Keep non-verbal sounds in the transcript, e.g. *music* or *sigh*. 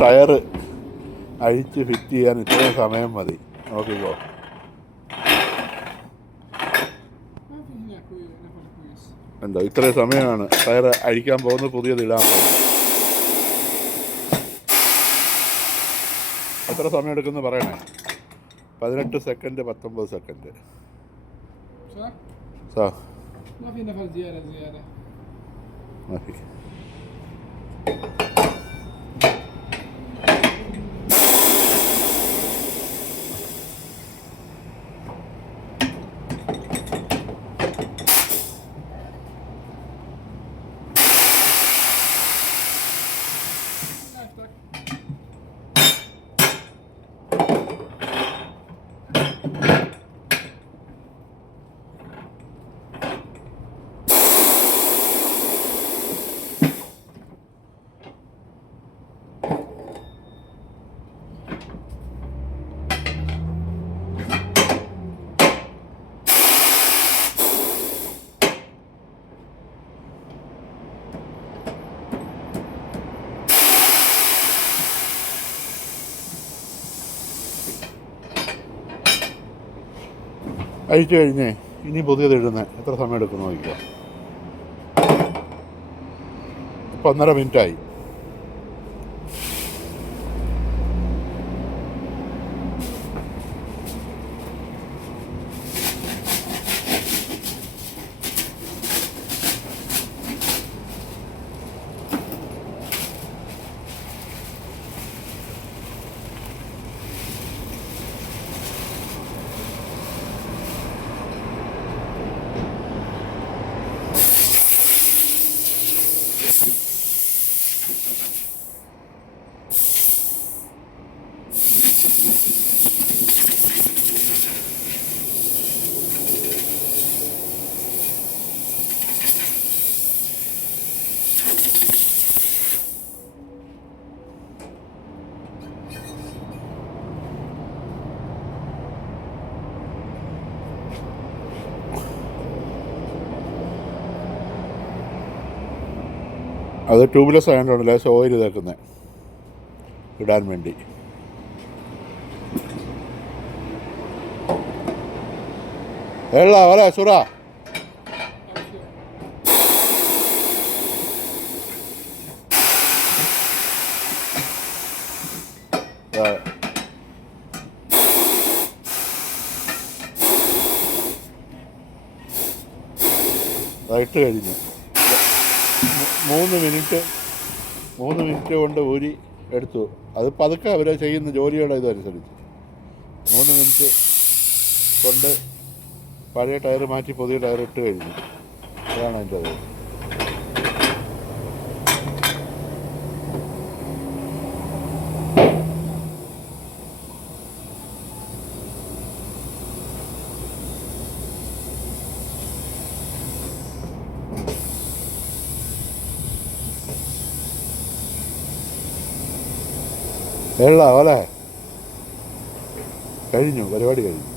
Tyre അഴിച്ച് fit ചെയ്യാൻ ഇത്രയും സമയം മതി നോക്കിക്കോ ما في هنا كويس نفر كويس എന്താ ഇത്രയും സമയമാണ് ടയർ അഴിക്കാൻ പോകുന്നത് പുതിയത് ഇടാൻ പോകുന്നത് എത്ര സമയം എടുക്കുമെന്ന് പറയണേ പതിനെട്ട് സെക്കൻഡ് പത്തൊമ്പത് സെക്കൻഡ് صح؟ സാ ما في نفر زيادة زيادة മതി لا *coughs* അഴിച്ചു കഴിഞ്ഞേ ഇനി പുതിയത് ഇടുന്നത് എത്ര സമയം എടുക്കുന്നു നോക്കിക്കോ. പന്ത്രണ്ട് മിനിറ്റായി. അത് ട്യൂബ്ലെസ് ആയതുകൊണ്ടാണ് ലേശം ഓയിൽ ഇതാക്കുന്നത് ഇടാൻ വേണ്ടി. ഏള്ള വരാ സുറ ഇട്ട് കഴിഞ്ഞു. മൂന്ന് മിനിറ്റ് മൂന്ന് മിനിറ്റ് കൊണ്ട് ഊരി എടുത്തു. അത് പതുക്കെ അവർ ചെയ്യുന്ന ജോലിയുടെ ഇതനുസരിച്ച് മൂന്ന് മിനിറ്റ് കൊണ്ട് പഴയ ടയർ മാറ്റി പുതിയ ടയർ ഇട്ട് കഴിഞ്ഞു. അതാണ് അതിന്റെ അത് വെള്ള അല്ലേ? കഴിഞ്ഞു പരിപാടി കഴിഞ്ഞു.